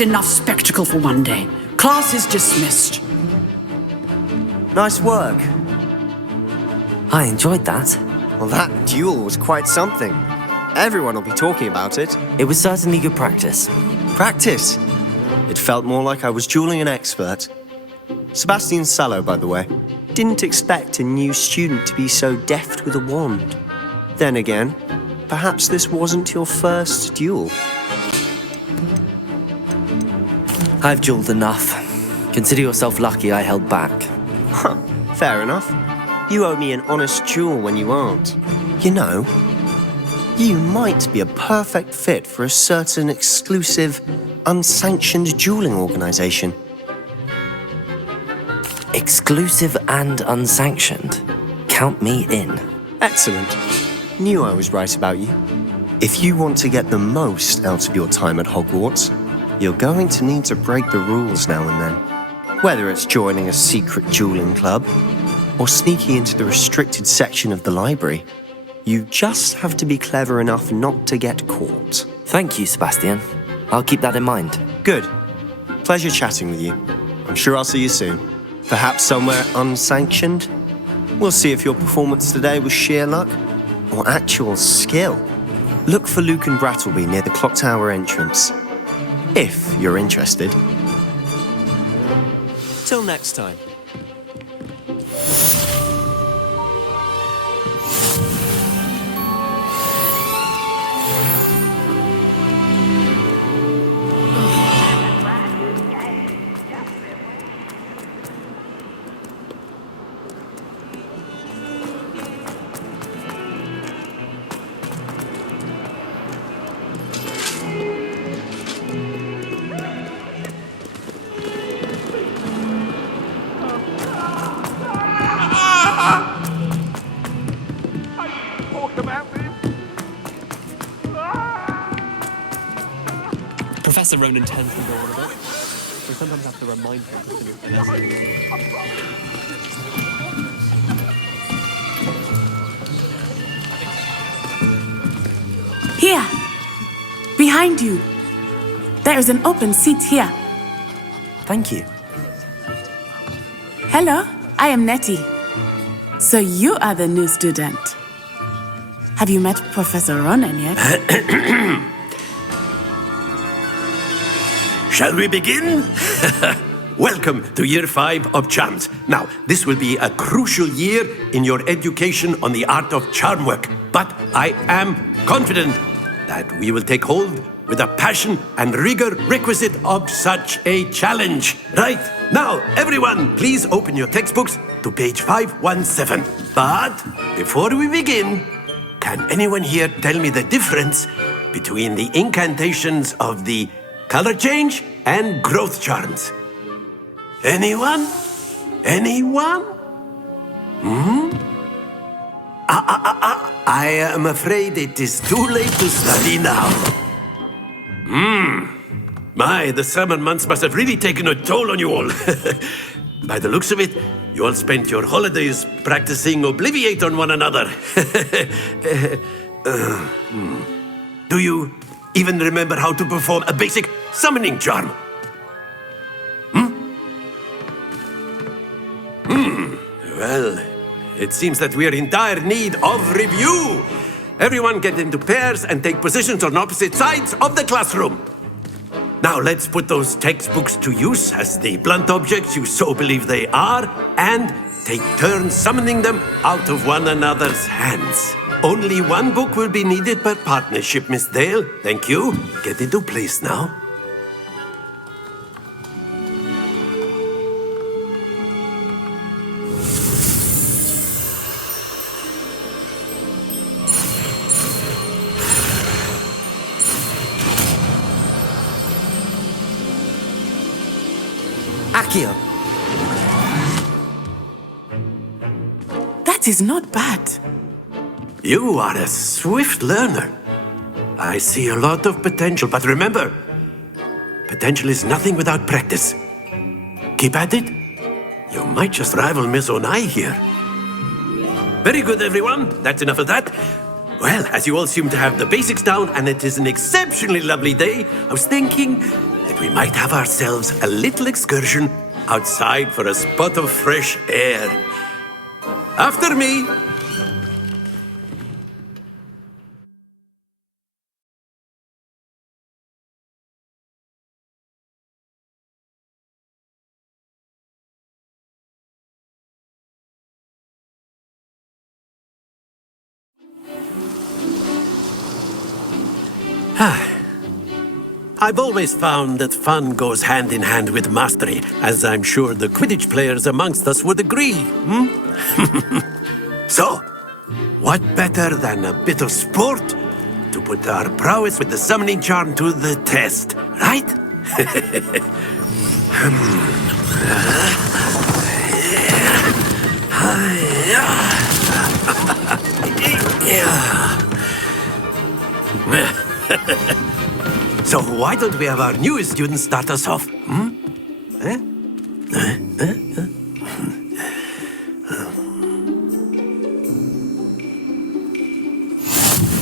That's enough spectacle for one day. Class is dismissed. Nice work. I enjoyed that. Well, that duel was quite something. Everyone will be talking about it. It was certainly good practice. Practice? It felt more like I was dueling an expert. Sebastian Sallow, by the way. Didn't expect a new student to be so deft with a wand. Then again, perhaps this wasn't your first duel. I've dueled enough. Consider yourself lucky I held back. Huh, fair enough. You owe me an honest duel when you aren't. You know, you might be a perfect fit for a certain exclusive, unsanctioned dueling organization. Exclusive and unsanctioned. Count me in. Excellent. Knew I was right about you. If you want to get the most out of your time at Hogwarts, you're going to need to break the rules now and then. Whether it's joining a secret dueling club or sneaking into the restricted section of the library, you just have to be clever enough not to get caught. Thank you, Sebastian. I'll keep that in mind. Good. Pleasure chatting with you. I'm sure I'll see you soon. Perhaps somewhere unsanctioned? We'll see if your performance today was sheer luck or actual skill. Look for Luke and Brattleby near the clock tower entrance, if you're interested. Till next time. Professor Ronan tends to go on a bit, so sometimes I have to remind him to finish the lesson. Here! Behind you! There is an open seat here. Thank you. Hello, I am Nettie. So you are the new student. Have you met Professor Ronan yet? Shall we begin? Welcome to Year 5 of Charms. Now, this will be a crucial year in your education on the art of charm work. But I am confident that we will take hold with the passion and rigor requisite of such a challenge. Right, now, everyone, please open your textbooks to page 517. But before we begin, can anyone here tell me the difference between the incantations of the color change and growth charms? Anyone? Anyone? I am afraid it is too late to study now. My, the summer months must have really taken a toll on you all. By the looks of it, you all spent your holidays practicing Obliviate on one another. Do you even remember how to perform a basic summoning charm? Well, it seems that we are in dire need of review. Everyone get into pairs and take positions on opposite sides of the classroom. Now let's put those textbooks to use as the blunt objects you so believe they are, and take turns summoning them out of one another's hands. Only one book will be needed per partnership, Miss Dale. Thank you. Get into place now. Accio. That is not bad. You are a swift learner. I see a lot of potential, but remember, potential is nothing without practice. Keep at it. You might just rival Miss Onai here. Very good, everyone. That's enough of that. Well, as you all seem to have the basics down, and it is an exceptionally lovely day, I was thinking, that we might have ourselves a little excursion outside for a spot of fresh air. After me! I've always found that fun goes hand in hand with mastery, as I'm sure the Quidditch players amongst us would agree. So, what better than a bit of sport to put our prowess with the summoning charm to the test, right? So why don't we have our newest student start us off?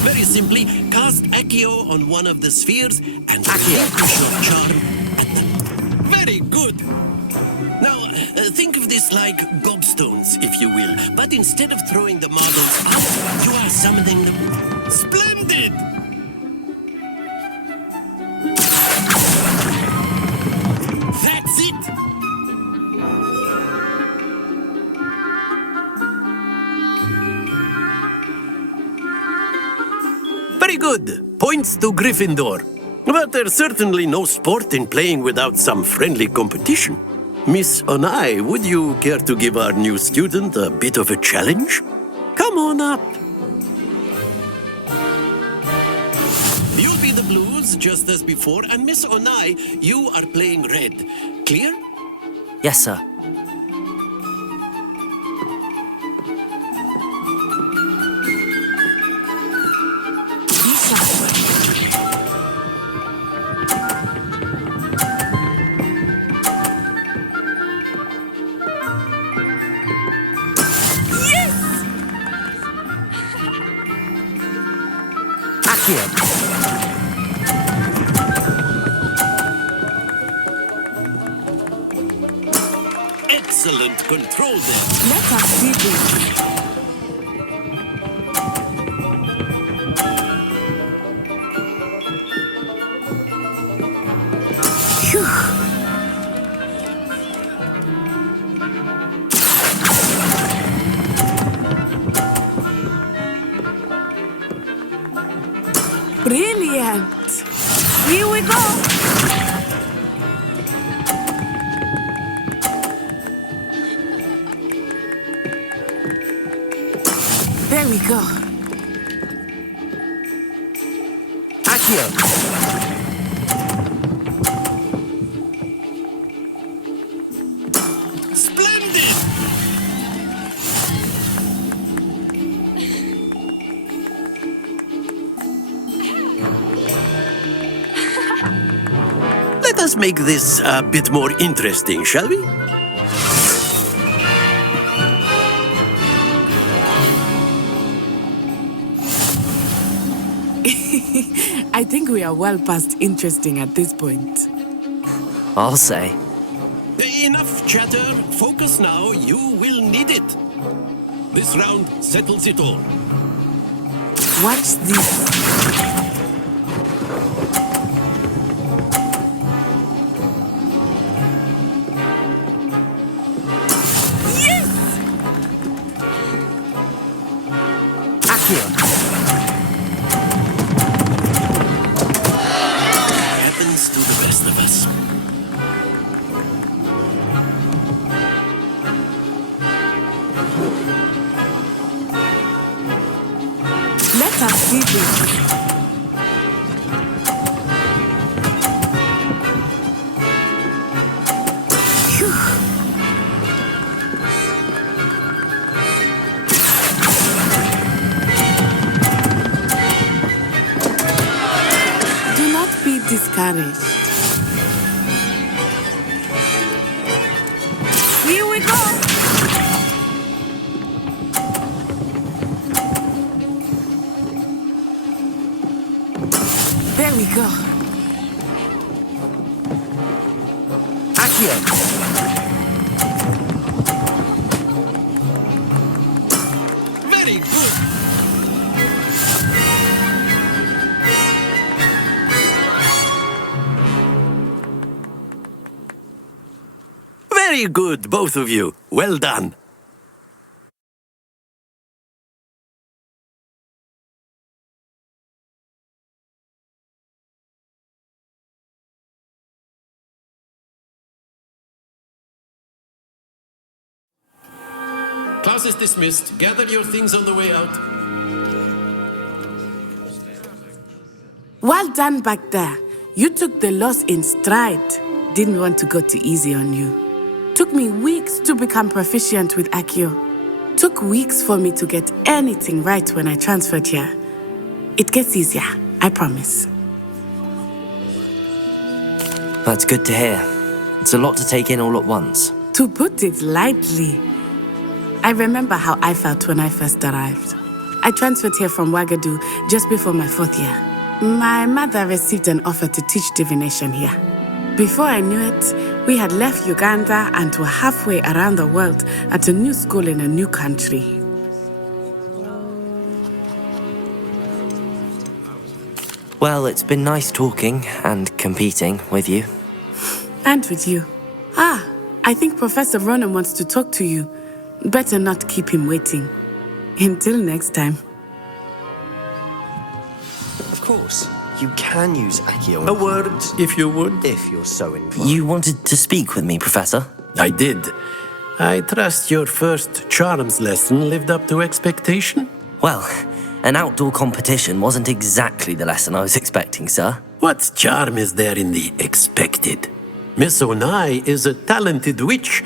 Very simply, cast Accio on one of the spheres and relinquish your charm at them. Very good! Now, think of this like gobstones, if you will. But instead of throwing the marbles out, you are summoning them. Splendid! That's it! Very good. Points to Gryffindor. But there's certainly no sport in playing without some friendly competition. Miss Onai, would you care to give our new student a bit of a challenge? Come on up. You'll be the blues, just as before, and Miss Onai, you are playing red. Clear? Yes, sir. Excellent control there. Let us see this. Phew. Brilliant! Here we go! There we go. Accio! Splendid! Let us make this a bit more interesting, shall we? I think we are well past interesting at this point. I'll say. Enough chatter. Focus now. You will need it. This round settles it all. Watch this. Happens to the best of us. Let us see this. Do not be discouraged. Here we go. There we go. Accio! Very good. Very good, both of you. Well done. Class is dismissed. Gather your things on the way out. Well done back there. You took the loss in stride. Didn't want to go too easy on you. Took me weeks to become proficient with Accio. Took weeks for me to get anything right when I transferred here. It gets easier, I promise. That's good to hear. It's a lot to take in all at once. To put it lightly, I remember how I felt when I first arrived. I transferred here from Wagadu just before my 4th year. My mother received an offer to teach divination here. Before I knew it, we had left Uganda and were halfway around the world at a new school in a new country. Well, it's been nice talking and competing with you. And with you. I think Professor Ronan wants to talk to you. Better not keep him waiting. Until next time. Of course, you can use Accio. A word, if you would. If you're so inclined. You wanted to speak with me, Professor? I did. I trust your first charms lesson lived up to expectation? Well, an outdoor competition wasn't exactly the lesson I was expecting, sir. What charm is there in the expected? Miss Onai is a talented witch.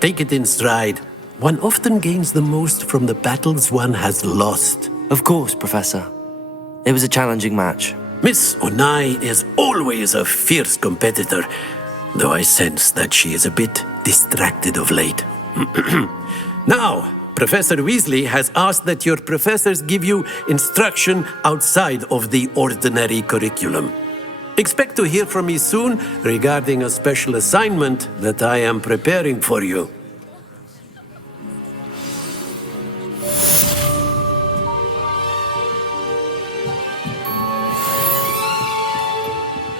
Take it in stride. One often gains the most from the battles one has lost. Of course, Professor. It was a challenging match. Miss Onai is always a fierce competitor, though I sense that she is a bit distracted of late. Now, Professor Weasley has asked that your professors give you instruction outside of the ordinary curriculum. Expect to hear from me soon regarding a special assignment that I am preparing for you.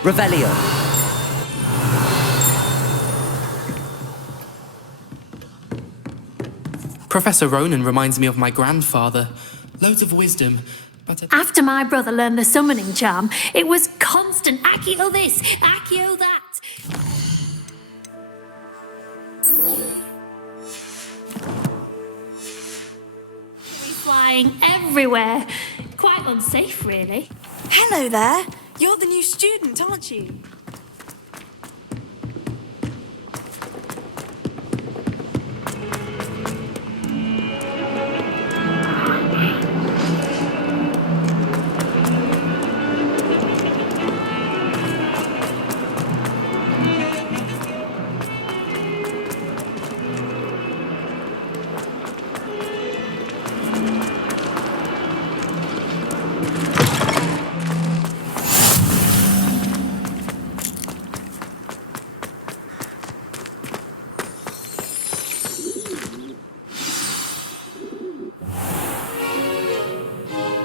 Revelio. Professor Ronan reminds me of my grandfather. Loads of wisdom, but... After my brother learned the summoning charm, it was constant Accio this, Accio that. Flying everywhere. Quite unsafe, really. Hello there. You're the new student, aren't you?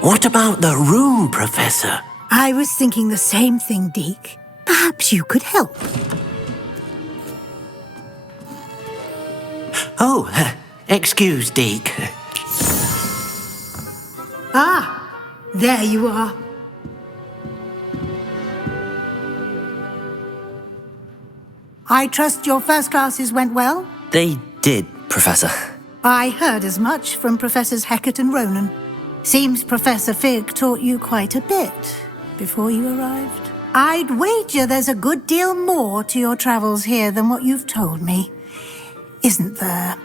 What about the room, Professor? I was thinking the same thing, Deke. Perhaps you could help. Oh, excuse, Deke. Ah, there you are. I trust your first classes went well? They did, Professor. I heard as much from Professors Hecat and Ronan. Seems Professor Fig taught you quite a bit before you arrived. I'd wager there's a good deal more to your travels here than what you've told me. Isn't there?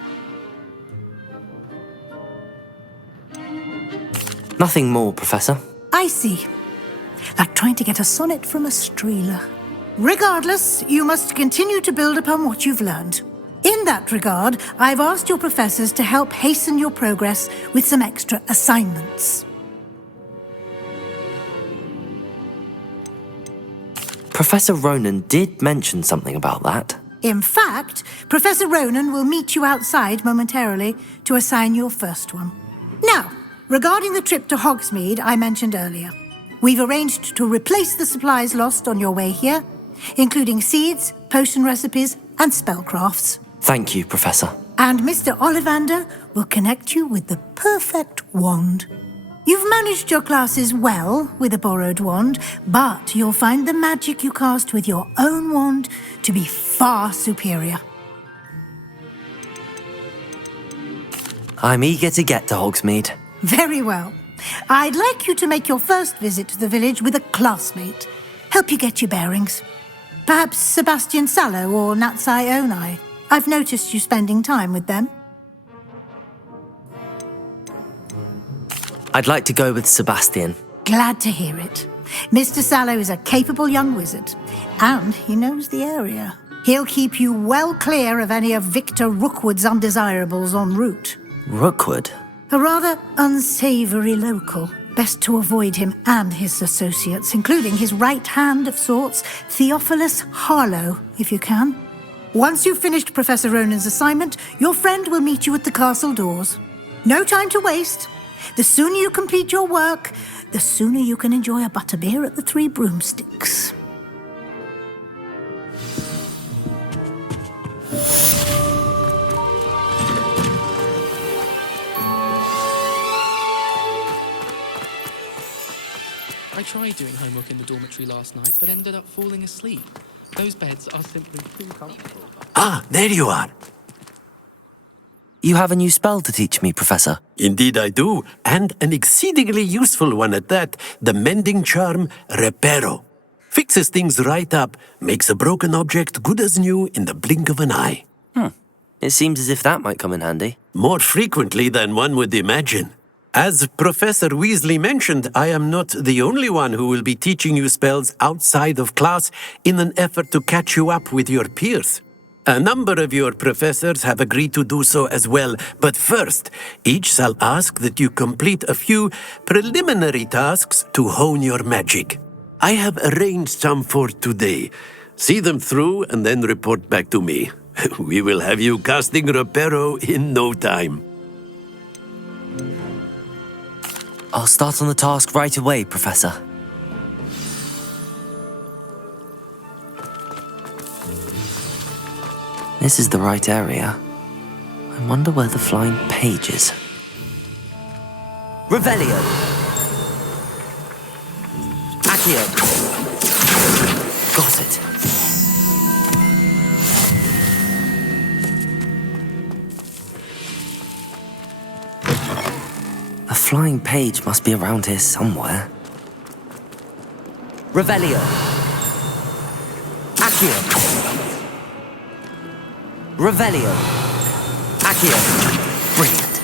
Nothing more, Professor. I see. Like trying to get a sonnet from a streeler. Regardless, you must continue to build upon what you've learned. In that regard, I've asked your professors to help hasten your progress with some extra assignments. Professor Ronan did mention something about that. In fact, Professor Ronan will meet you outside momentarily to assign your first one. Now, regarding the trip to Hogsmeade I mentioned earlier, we've arranged to replace the supplies lost on your way here, including seeds, potion recipes, and spellcrafts. Thank you, Professor. And Mr. Ollivander will connect you with the perfect wand. You've managed your classes well with a borrowed wand, but you'll find the magic you cast with your own wand to be far superior. I'm eager to get to Hogsmeade. Very well. I'd like you to make your first visit to the village with a classmate. Help you get your bearings. Perhaps Sebastian Sallow or Natsai Onai. I've noticed you spending time with them. I'd like to go with Sebastian. Glad to hear it. Mr. Sallow is a capable young wizard, and he knows the area. He'll keep you well clear of any of Victor Rookwood's undesirables en route. Rookwood? A rather unsavoury local. Best to avoid him and his associates, including his right hand of sorts, Theophilus Harlow, if you can. Once you've finished Professor Ronan's assignment, your friend will meet you at the castle doors. No time to waste. The sooner you complete your work, the sooner you can enjoy a butterbeer at the Three Broomsticks. I tried doing homework in the dormitory last night, but ended up falling asleep. Those beds are simply too comfortable. Ah, there you are. You have a new spell to teach me, Professor. Indeed I do, and an exceedingly useful one at that, the mending charm Reparo. Fixes things right up, makes a broken object good as new in the blink of an eye. It seems as if that might come in handy. More frequently than one would imagine. As Professor Weasley mentioned, I am not the only one who will be teaching you spells outside of class in an effort to catch you up with your peers. A number of your professors have agreed to do so as well, but first, each shall ask that you complete a few preliminary tasks to hone your magic. I have arranged some for today. See them through and then report back to me. We will have you casting Reparo in no time. I'll start on the task right away, Professor. This is the right area. I wonder where the flying page is. Revelio! Accio! Got it. A flying page must be around here somewhere. Revelio! Accio! Revelio! Accio! Brilliant.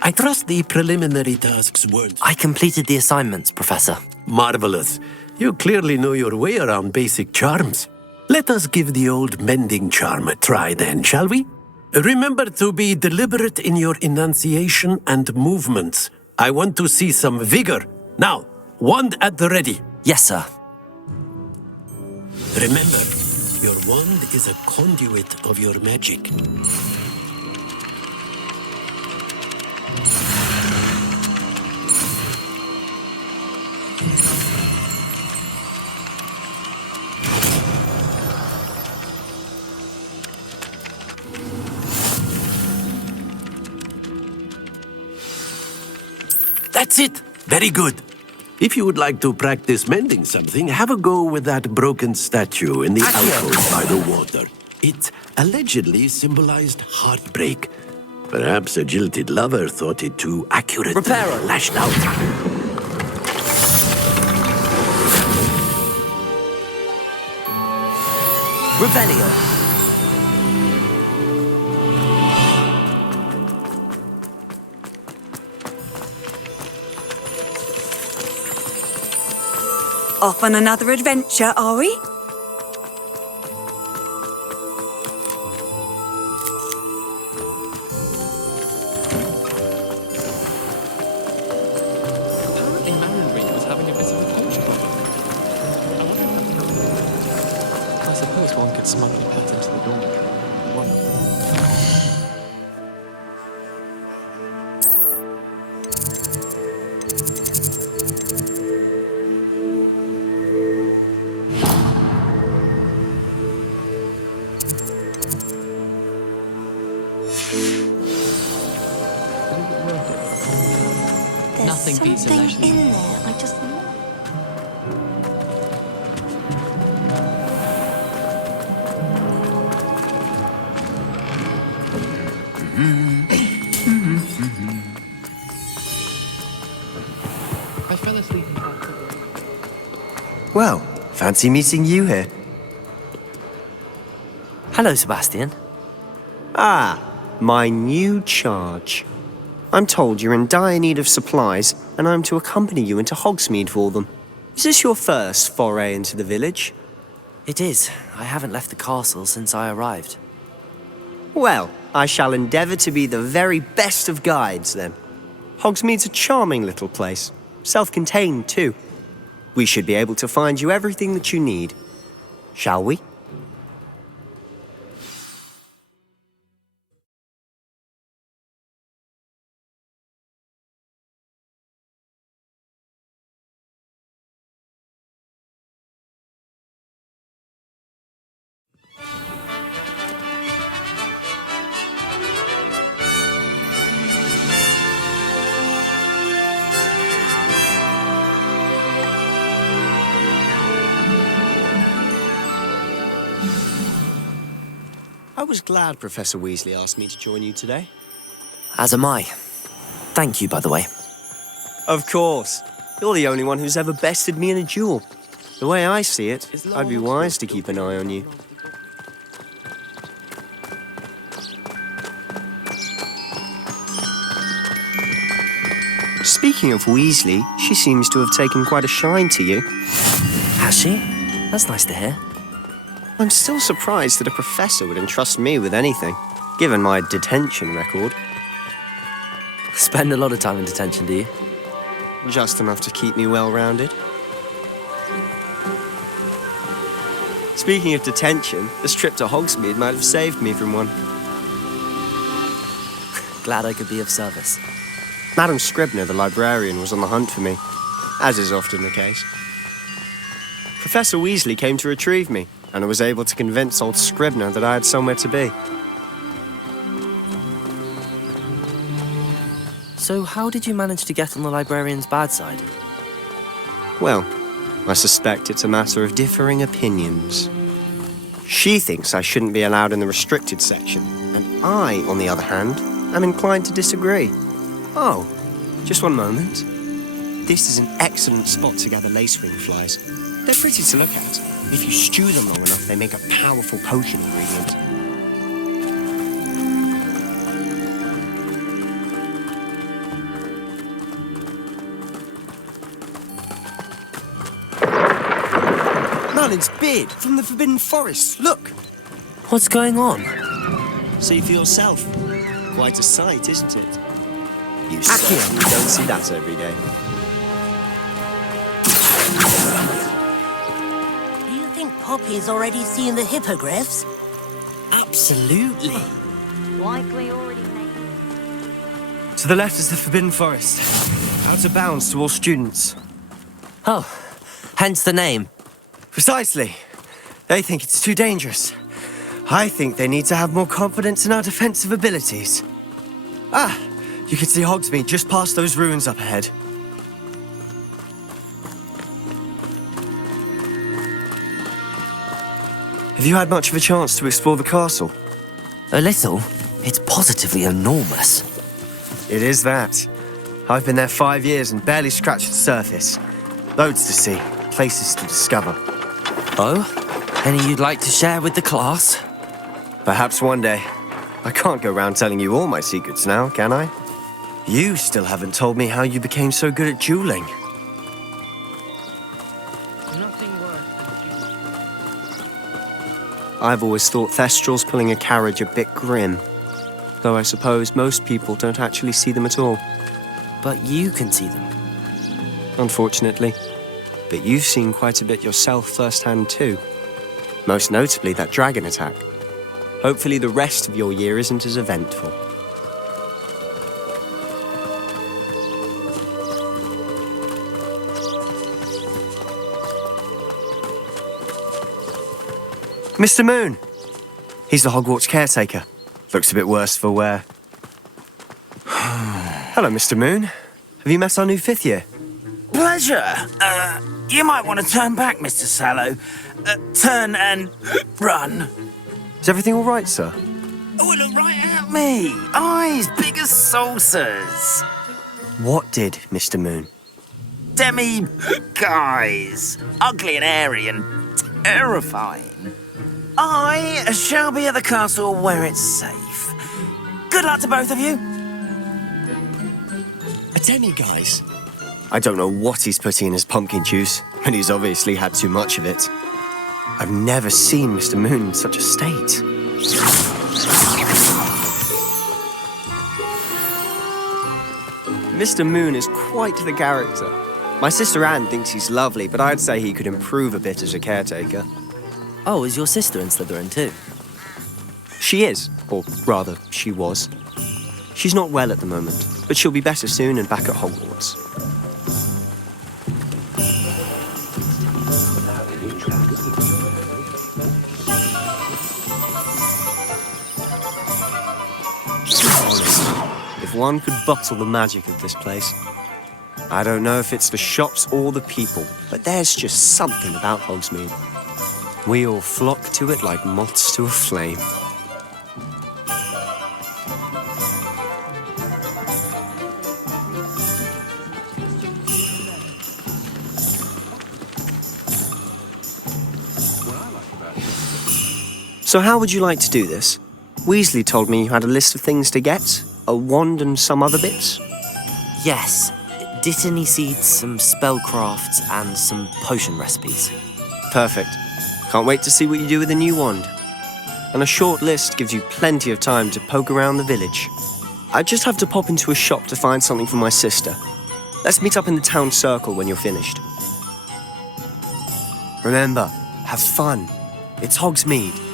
I trust the preliminary tasks weren't... I completed the assignments, Professor. Marvelous. You clearly know your way around basic charms. Let us give the old mending charm a try then, shall we? Remember to be deliberate in your enunciation and movements. I want to see some vigor. Now, wand at the ready. Yes, sir. Remember, your wand is a conduit of your magic. That's it. Very good. If you would like to practice mending something, have a go with that broken statue in the alcove by the water. It allegedly symbolized heartbreak. Perhaps a jilted lover thought it too accurate and lashed out. Revelio! Off on another adventure, are we? suppose one could smugly pat into the dormitory. Wonderful. Nothing beats a something leisure. in there. I just know. I fell asleep in bed. Well, fancy meeting you here. Hello, Sebastian. Ah, my new charge. I'm told you're in dire need of supplies, and I'm to accompany you into Hogsmeade for them. Is this your first foray into the village? It is. I haven't left the castle since I arrived. Well, I shall endeavour to be the very best of guides, then. Hogsmeade's a charming little place, self-contained too. We should be able to find you everything that you need. Shall we? I was glad Professor Weasley asked me to join you today. As am I. Thank you, by the way. Of course. You're the only one who's ever bested me in a duel. The way I see it, I'd be wise to keep an eye on you. Speaking of Weasley, she seems to have taken quite a shine to you. Has she? That's nice to hear. I'm still surprised that a professor would entrust me with anything, given my detention record. Spend a lot of time in detention, do you? Just enough to keep me well-rounded. Speaking of detention, this trip to Hogsmeade might have saved me from one. Glad I could be of service. Madam Scribner, the librarian, was on the hunt for me, as is often the case. Professor Weasley came to retrieve me, and I was able to convince old Scribner that I had somewhere to be. So how did you manage to get on the librarian's bad side? Well, I suspect it's a matter of differing opinions. She thinks I shouldn't be allowed in the restricted section, and I, on the other hand, am inclined to disagree. Oh, just one moment. This is an excellent spot to gather lacewing flies. They're pretty to look at. If you stew them long enough, they make a powerful potion ingredient. Merlin's beard from the Forbidden Forest. Look! What's going on? See for yourself. Quite a sight, isn't it? You certainly don't see that every day. Do you think Poppy's already seen the hippogriffs? Absolutely. Likely already made. To the left is the Forbidden Forest. Out of bounds to all students. Oh, hence the name. Precisely. They think it's too dangerous. I think they need to have more confidence in our defensive abilities. Ah, you can see Hogsmeade just past those ruins up ahead. Have you had much of a chance to explore the castle? A little. It's positively enormous. It is that. I've been there 5 years and barely scratched the surface. Loads to see, places to discover. Oh? Any you'd like to share with the class? Perhaps one day. I can't go round telling you all my secrets now, can I? You still haven't told me how you became so good at dueling. Nothing worse than I've always thought Thestrals pulling a carriage a bit grim. Though I suppose most people don't actually see them at all. But you can see them. Unfortunately. But you've seen quite a bit yourself firsthand too. Most notably that dragon attack. Hopefully the rest of your year isn't as eventful. Mr. Moon! He's the Hogwarts caretaker. Looks a bit worse for wear. Hello, Mr. Moon. Have you met our new 5th year? Pleasure. You might want to turn back, Mr. Sallow. Turn and run. Is everything all right, sir? Oh, look right at me. Eyes big as saucers. What did, Mr. Moon? Guys. Ugly and airy and terrifying. I shall be at the castle where it's safe. Good luck to both of you. Guys. I don't know what he's putting in his pumpkin juice, but he's obviously had too much of it. I've never seen Mr. Moon in such a state. Mr. Moon is quite the character. My sister Anne thinks he's lovely, but I'd say he could improve a bit as a caretaker. Oh, is your sister in Slytherin too? She is, or rather, she was. She's not well at the moment, but she'll be better soon and back at Hogwarts. If one could bottle the magic of this place. I don't know if it's the shops or the people, but there's just something about Hogsmeade. We all flock to it like moths to a flame. So how would you like to do this? Weasley told me you had a list of things to get, a wand and some other bits. Yes. Dittany seeds, some spellcrafts, and some potion recipes. Perfect. Can't wait to see what you do with the new wand. And a short list gives you plenty of time to poke around the village. I just have to pop into a shop to find something for my sister. Let's meet up in the town circle when you're finished. Remember, have fun. It's Hogsmeade.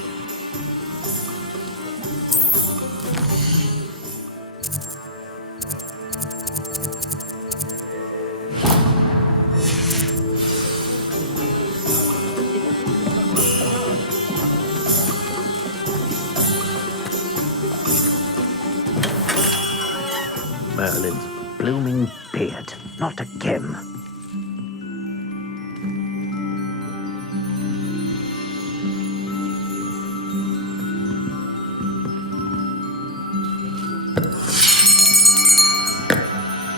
Merlin's blooming beard, not again.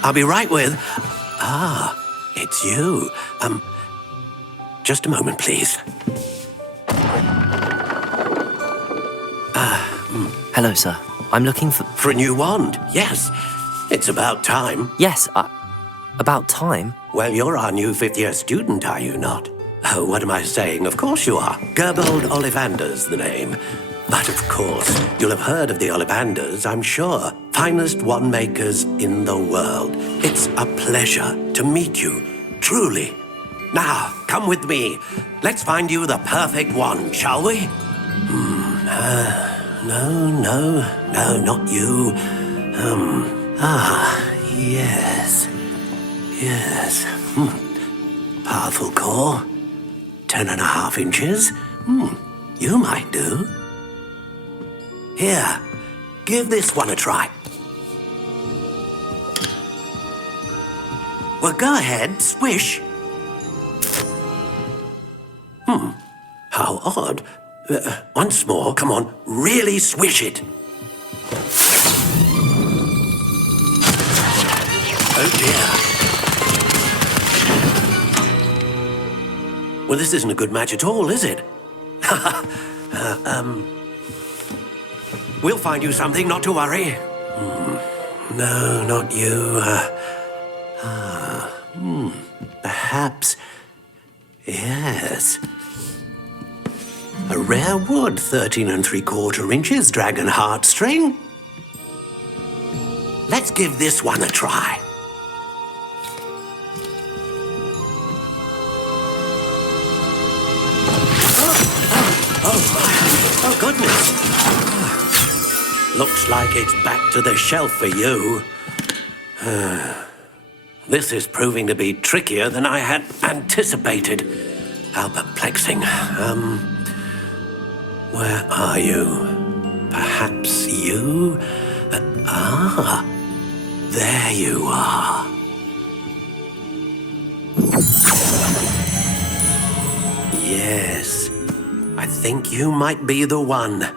I'll be right with... Ah, it's you. Just a moment, please. Hello, sir. I'm looking for... For a new wand, yes. It's about time. Yes, about time? Well, you're our new 5th-year student, are you not? Oh, what am I saying? Of course you are. Gerbold Ollivander's the name. But of course, you'll have heard of the Ollivanders, I'm sure. Finest wand makers in the world. It's a pleasure to meet you, truly. Now, come with me. Let's find you the perfect wand, shall we? No, not you. Yes. Powerful core. 10.5 inches. You might do. Here, give this one a try. Well, go ahead, swish. How odd. Once more, come on, really swish it. Oh dear. Well, this isn't a good match at all, is it? We'll find you something, not to worry. No, not you. Perhaps... Yes. A rare wood, 13 3/4 inches, dragon heartstring. Let's give this one a try. Oh, goodness. Looks like it's back to the shelf for you. This is proving to be trickier than I had anticipated. How perplexing. Where are you? Perhaps you? There you are. Yes, I think you might be the one.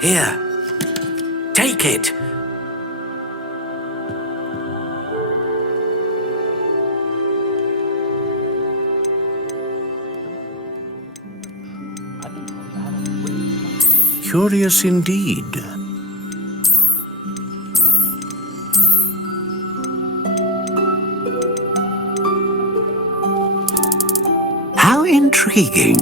Here, take it. Curious indeed. How intriguing.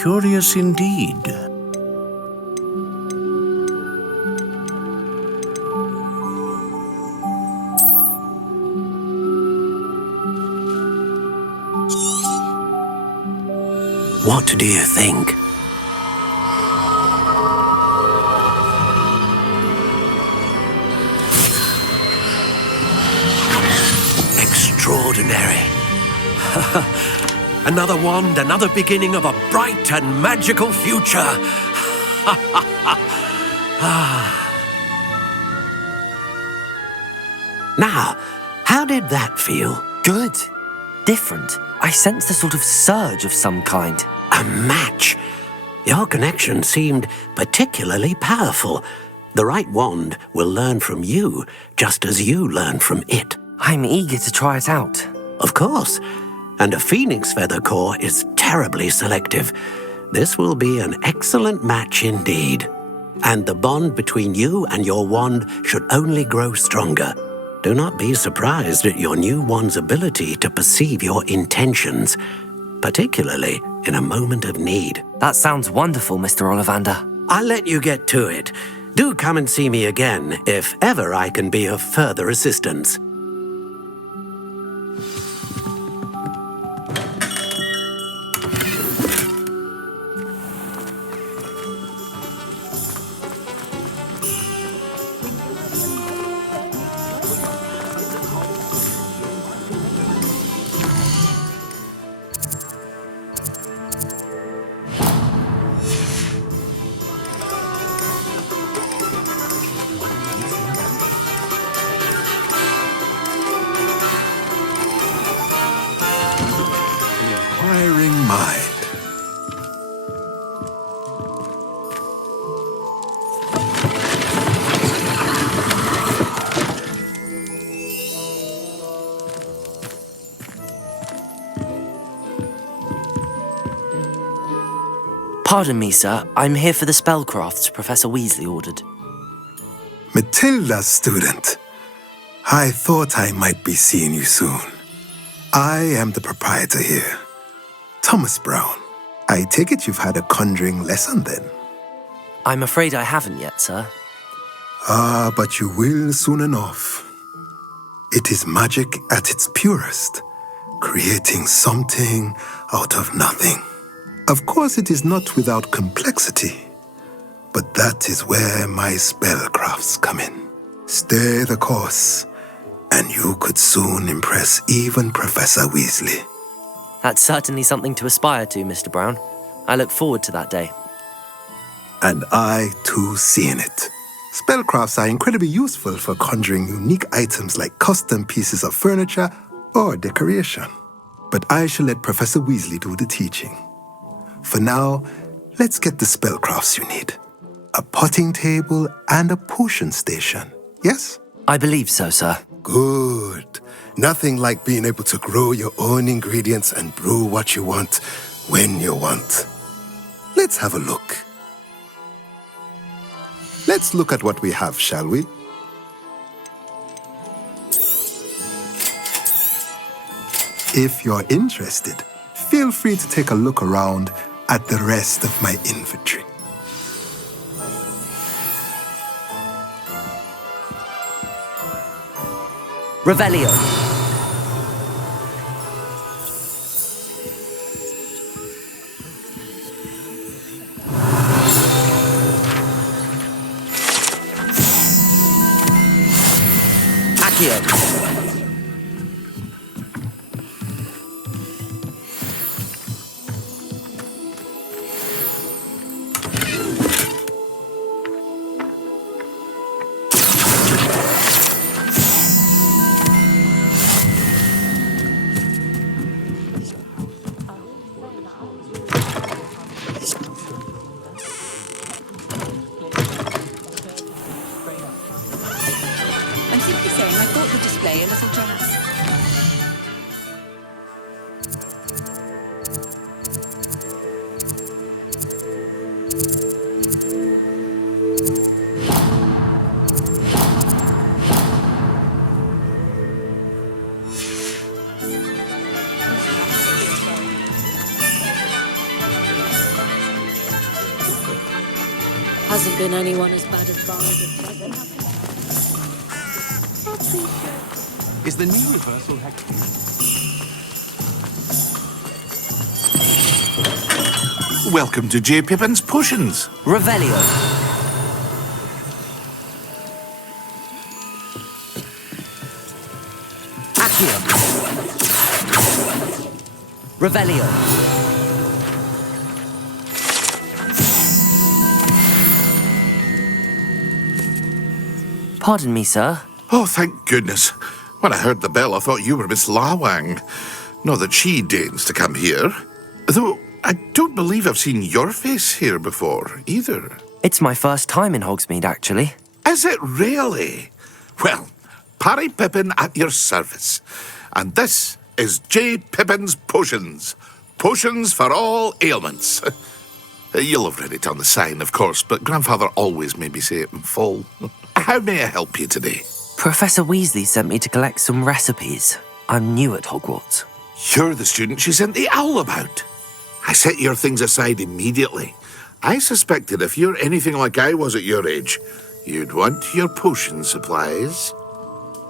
Curious indeed. What do you think? Extraordinary. Another wand, another beginning of a bright and magical future. Now, how did that feel? Good. Different. I sensed a sort of surge of some kind. A match. Your connection seemed particularly powerful. The right wand will learn from you, just as you learn from it. I'm eager to try it out. Of course. And a phoenix feather core is terribly selective. This will be an excellent match indeed. And the bond between you and your wand should only grow stronger. Do not be surprised at your new wand's ability to perceive your intentions, particularly in a moment of need. That sounds wonderful, Mr. Ollivander. I'll let you get to it. Do come and see me again if ever I can be of further assistance. Inquiring mind. Pardon me, sir. I'm here for the spellcrafts Professor Weasley ordered. Matilda's student. I thought I might be seeing you soon. I am the proprietor here, Thomas Brown. I take it you've had a conjuring lesson then? I'm afraid I haven't yet, sir. But you will soon enough. It is magic at its purest, creating something out of nothing. Of course, it is not without complexity, but that is where my spellcrafts come in. Stay the course, and you could soon impress even Professor Weasley. That's certainly something to aspire to, Mr. Brown. I look forward to that day. And I, too, seeing it. Spellcrafts are incredibly useful for conjuring unique items like custom pieces of furniture or decoration. But I shall let Professor Weasley do the teaching. For now, let's get the spellcrafts you need. A potting table and a potion station, yes? I believe so, sir. Good. Nothing like being able to grow your own ingredients and brew what you want when you want. Let's have a look. Let's look at what we have, shall we? If you're interested, feel free to take a look around at the rest of my inventory. Revelio. Accio. I'm simply saying I thought the display a little drab. Hasn't been anyone as bad as Barnard at present. Is the new reversal Welcome to J. Pippin's Potions. Revelio. Accio. Revelio. Pardon me, sir. Oh, thank goodness. When I heard the bell, I thought you were Miss Lawang. Not that she deigns to come here. Though, I don't believe I've seen your face here before, either. It's my first time in Hogsmeade, actually. Is it really? Well, Parry Pippin at your service. And this is J. Pippin's Potions. Potions for all ailments. You'll have read it on the sign, of course, but Grandfather always made me say it in full. How may I help you today? Professor Weasley sent me to collect some recipes. I'm new at Hogwarts. You're the student she sent the owl about. I set your things aside immediately. I suspected if you're anything like I was at your age, you'd want your potion supplies.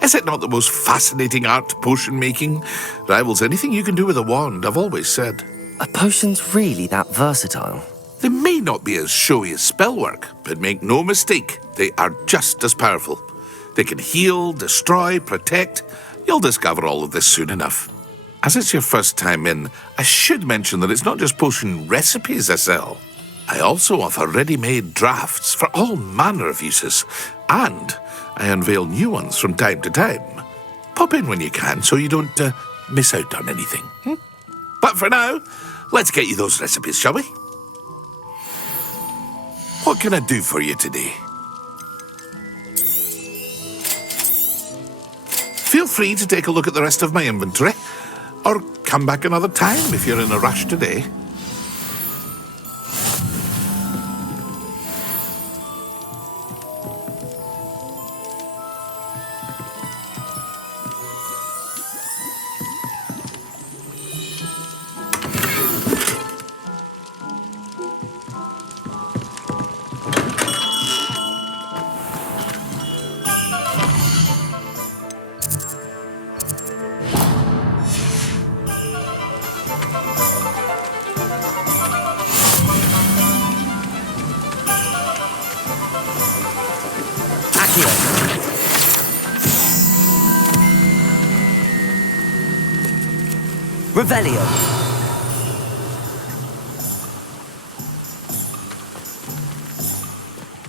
Is it not the most fascinating art, potion making? Rivals anything you can do with a wand, I've always said. Are potions really that versatile? They may not be as showy as spellwork, but make no mistake, they are just as powerful. They can heal, destroy, protect. You'll discover all of this soon enough. As it's your first time in, I should mention that it's not just potion recipes I sell. I also offer ready-made drafts for all manner of uses, and I unveil new ones from time to time. Pop in when you can so you don't miss out on anything. But for now, let's get you those recipes, shall we? What can I do for you today? Feel free to take a look at the rest of my inventory, or come back another time if you're in a rush today. Revelio.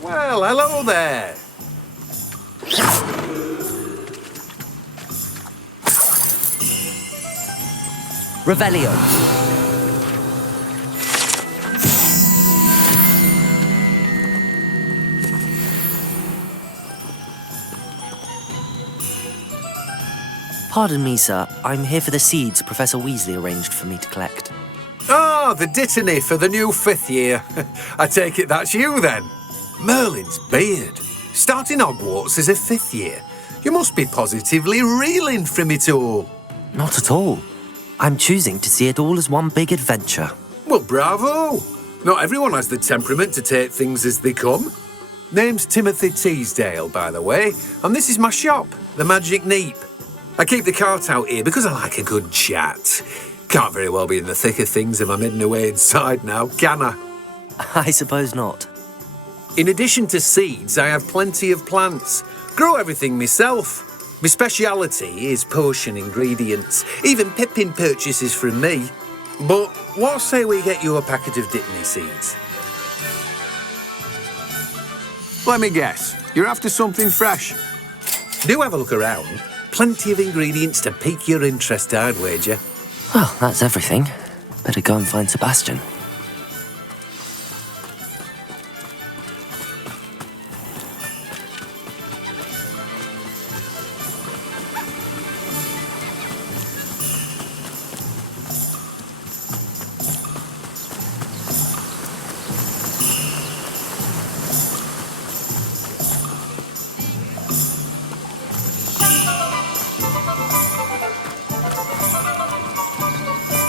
Well, hello there. Revelio. Pardon me, sir. I'm here for the seeds Professor Weasley arranged for me to collect. Ah, the dittany for the new 5th year. I take it that's you, then. Merlin's beard. Starting Hogwarts as a 5th year. You must be positively reeling from it all. Not at all. I'm choosing to see it all as one big adventure. Well, bravo! Not everyone has the temperament to take things as they come. Name's Timothy Teasdale, by the way, and this is my shop, the Magic Neep. I keep the cart out here because I like a good chat. Can't very well be in the thick of things if I'm hidden away inside now, can I? I suppose not. In addition to seeds, I have plenty of plants. Grow everything myself. My speciality is potion ingredients. Even Pippin purchases from me. But what say we get you a packet of Dittany seeds? Let me guess. You're after something fresh. Do have a look around. Plenty of ingredients to pique your interest, I'd wager. Well, that's everything. Better go and find Sebastian.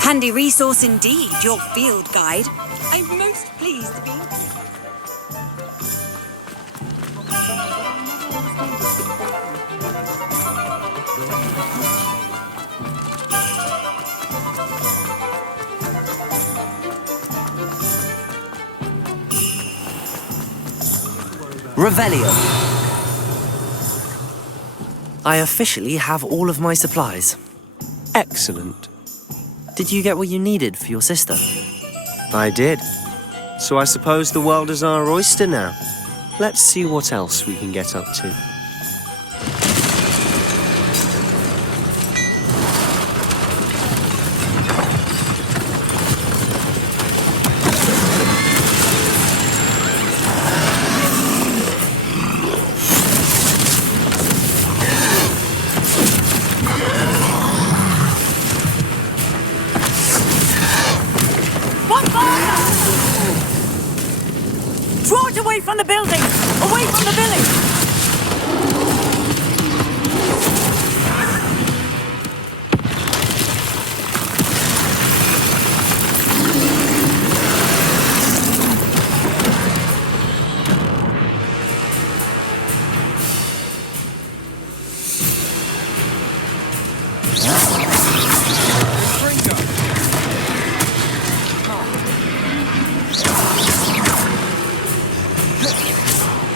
Handy resource indeed, your field guide. I'm most pleased to be... Revelio. I officially have all of my supplies. Excellent. Did you get what you needed for your sister? I did. So I suppose the world is our oyster now. Let's see what else we can get up to. Draw it away from the building! Away from the village!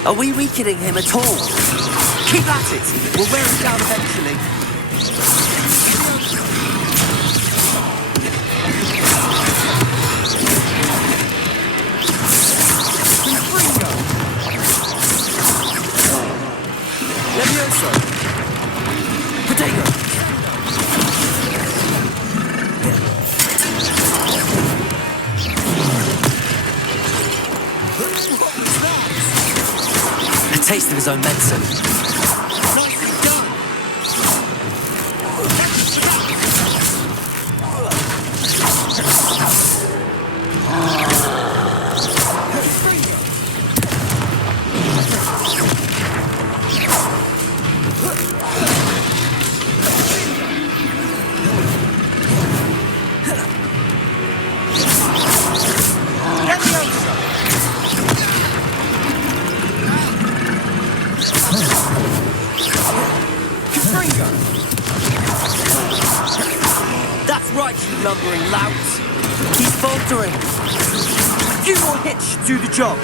Are we weakening him at all? Keep at it! We'll wear him down eventually. Levioso! Potato! A taste of his own medicine. That's right, you lumbering louts. He's faltering. A few more hits should do the job.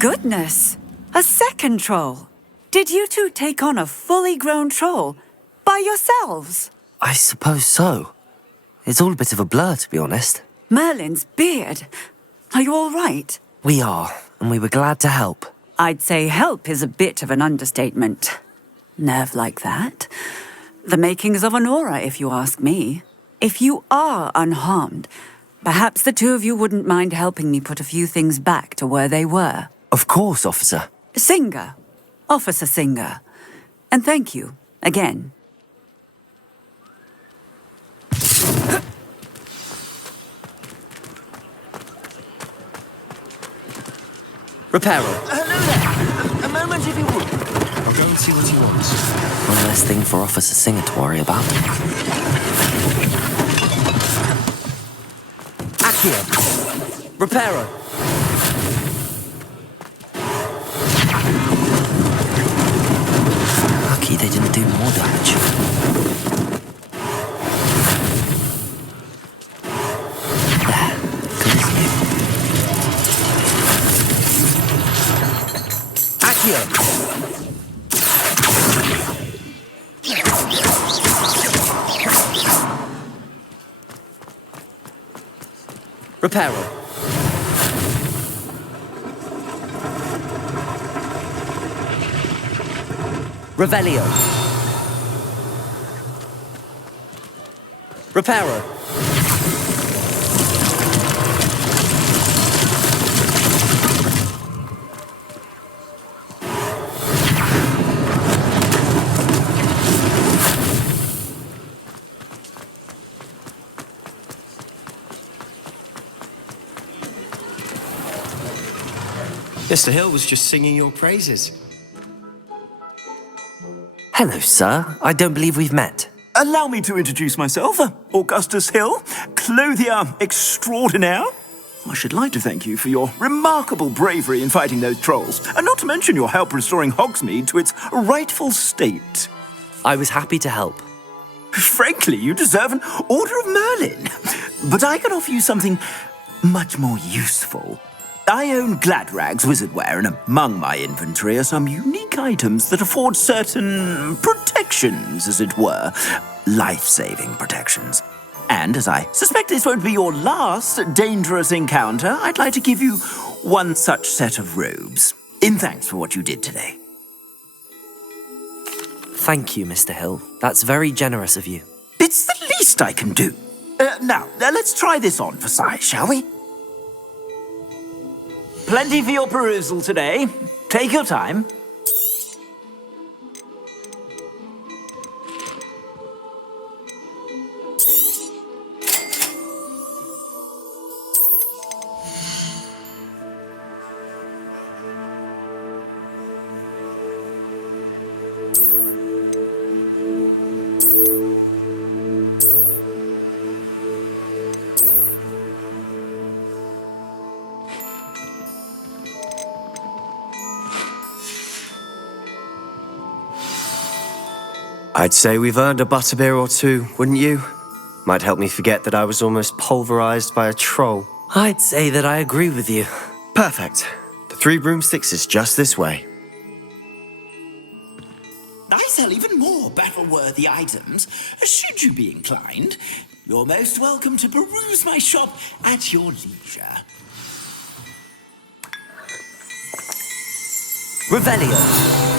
Goodness! A second troll! Did you two take on a fully grown troll by yourselves? I suppose so. It's all a bit of a blur, to be honest. Merlin's beard. Are you all right? We are, and we were glad to help. I'd say help is a bit of an understatement. Nerve like that. The makings of an aura, if you ask me. If you are unharmed, perhaps the two of you wouldn't mind helping me put a few things back to where they were. Of course, officer. Singer. Officer Singer. And thank you, again. Reparo. Hello there. A moment if you would. I'll go and see what he wants. One less thing for Officer Singer to worry about. Accio. Reparo. Lucky they didn't do more damage. There. Good as new. Accio. Reparo. Revelio. Reparo. Mr. Hill was just singing your praises. Hello, sir. I don't believe we've met. Allow me to introduce myself, Augustus Hill, clothier extraordinaire. I should like to thank you for your remarkable bravery in fighting those trolls, and not to mention your help restoring Hogsmeade to its rightful state. I was happy to help. Frankly, you deserve an Order of Merlin. But I can offer you something much more useful. I own Gladrag's wizardware, and among my inventory are some unique items that afford certain protections, as it were. Life-saving protections. And as I suspect this won't be your last dangerous encounter, I'd like to give you one such set of robes, in thanks for what you did today. Thank you, Mr. Hill. That's very generous of you. It's the least I can do. Now, let's try this on for size, shall we? Plenty for your perusal today. Take your time. I'd say we've earned a butterbeer or two, wouldn't you? Might help me forget that I was almost pulverized by a troll. I'd say that I agree with you. Perfect. The 3 broomsticks is just this way. I sell even more battle-worthy items, should you be inclined. You're most welcome to peruse my shop at your leisure. Revelio.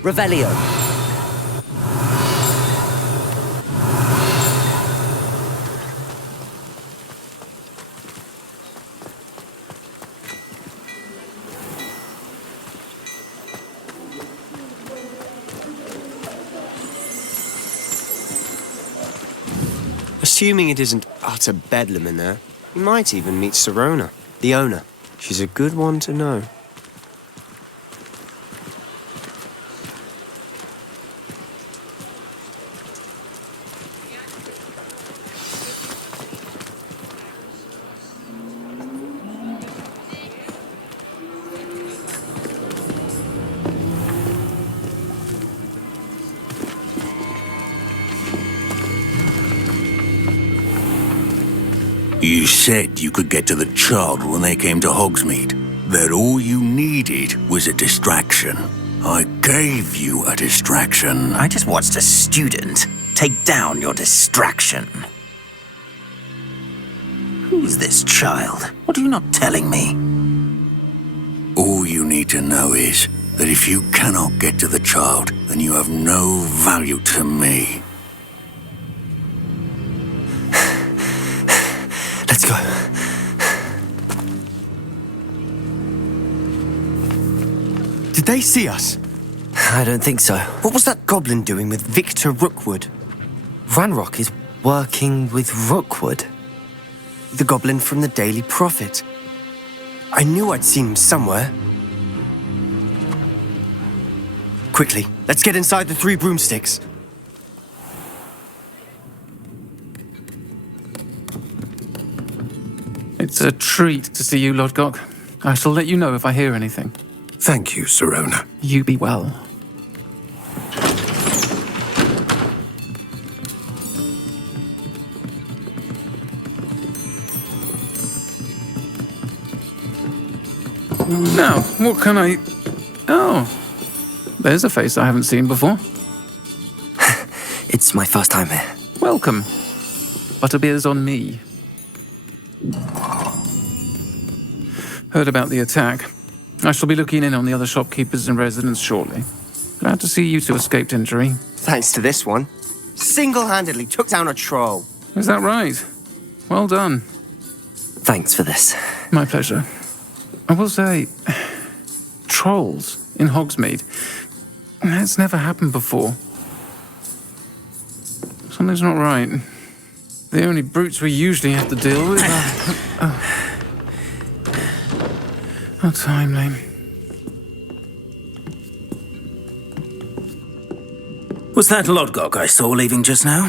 Revelio. Assuming it isn't utter bedlam in there, you might even meet Serona, the owner. She's a good one to know. You said you could get to the child when they came to Hogsmeade. That all you needed was a distraction. I gave you a distraction. I just watched a student take down your distraction. Who's this child? What are you not telling me? All you need to know is that if you cannot get to the child, then you have no value to me. Let's go. Did they see us? I don't think so. What was that goblin doing with Victor Rookwood? Ranrock is working with Rookwood. The goblin from the Daily Prophet. I knew I'd seen him somewhere. Quickly, let's get inside the 3 broomsticks. It's a treat to see you, Lodgok. I shall let you know if I hear anything. Thank you, Sirona. You be well. Now, what can I... Oh, there's a face I haven't seen before. It's my first time here. Welcome. Butterbeer's on me. Heard about the attack. I shall be looking in on the other shopkeepers and residents shortly. Glad to see you two escaped injury. Thanks to this one. Single-handedly took down a troll. Is that right? Well done. Thanks for this. My pleasure. I will say, trolls in Hogsmeade. That's never happened before. Something's not right. The only brutes we usually have to deal with are... How timely. Was that Lodgok I saw leaving just now?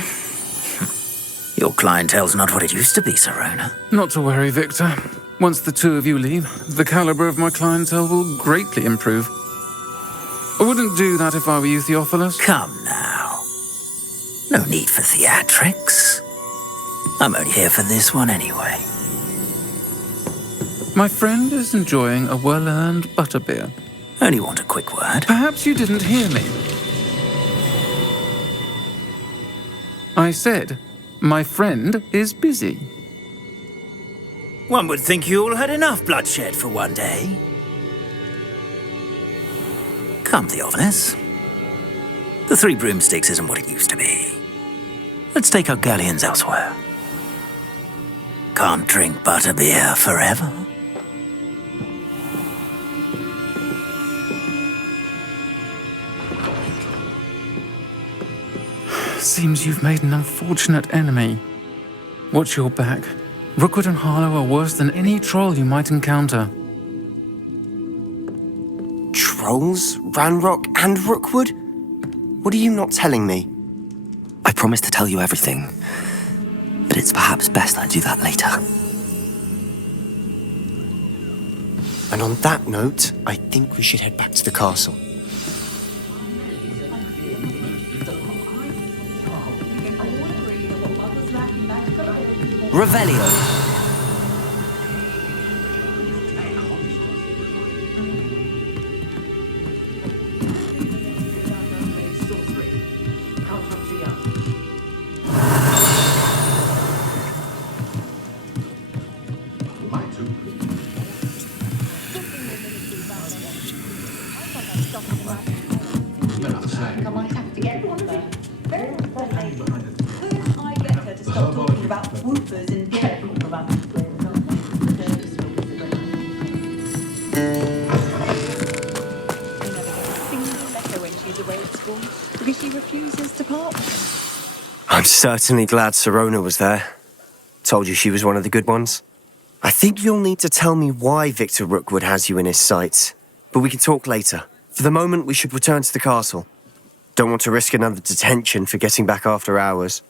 Your clientele's not what it used to be, Sirona. Not to worry, Victor. Once the 2 of you leave, the caliber of my clientele will greatly improve. I wouldn't do that if I were you, Theophilus. Come now. No need for theatrics. I'm only here for this one anyway. My friend is enjoying a well-earned butterbeer. Only want a quick word. Perhaps you didn't hear me. I said, my friend is busy. One would think you all had enough bloodshed for one day. Come, Theophilus. The 3 broomsticks isn't what it used to be. Let's take our galleons elsewhere. Can't drink butterbeer forever. Seems you've made an unfortunate enemy. Watch your back. Rookwood and Harlow are worse than any troll you might encounter. Trolls? Ranrock and Rookwood? What are you not telling me? I promised to tell you everything, but it's perhaps best I do that later. And on that note, I think we should head back to the castle. Revelio. I'm certainly glad Sirona was there. Told you she was one of the good ones. I think you'll need to tell me why Victor Rookwood has you in his sights, but we can talk later. For the moment, we should return to the castle. Don't want to risk another detention for getting back after hours.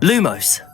Lumos.